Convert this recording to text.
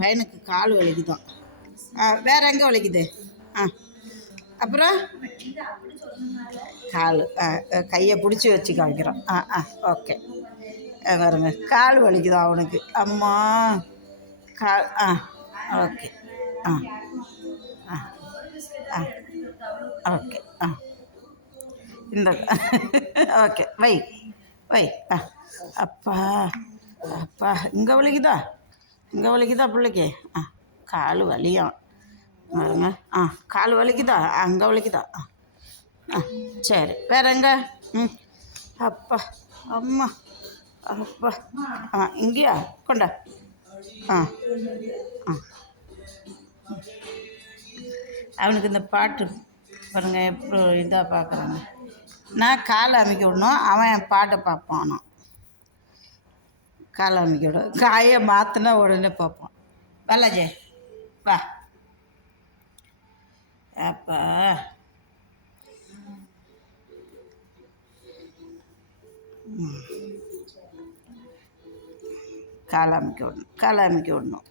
பையனுக்கு கால் வலிக்குதான் ஆ வேற எங்கே வலிக்குது? ஆ. அப்புறம்? கால் ஆ கையை பிடிச்சி வச்சு காமிக்கிறோம். ஆ ஆ ஓகே. வருங்க பாருங்க. கால் வலிக்குதான் அவனுக்கு? அம்மா. கால் ஆ ஓகே. ஆ ஆ ஆ ஓகே ஆ. இந்த ஓகே வை வை ஆ. அப்பா அப்பா இங்கே வலிக்குதா? இங்கே வலிக்குதா பிள்ளைக்கு? ஆ கால் வலியும் வருங்க ஆ கால் வலிக்குதா? அங்கே வலிக்குதா? ஆ ஆ சரி. வேற எங்க? ம். அப்பா அம்மா அப்பா. ஆ இங்கேயா? கொண்டா. ஆ ஆ. அவனுக்கு இந்த பாட்டு பாருங்க எப்படி இதாக பார்க்குறாங்க நான் காலை அமைக்க விடணும் அவன் பாட்டை பார்ப்பான் காலை அமைக்க காயை மாற்றினா உடனே பார்ப்போம். வரலாஜே வா. அப்பா. காலை அமைக்க விடணும் காலை அமைக்க விடணும்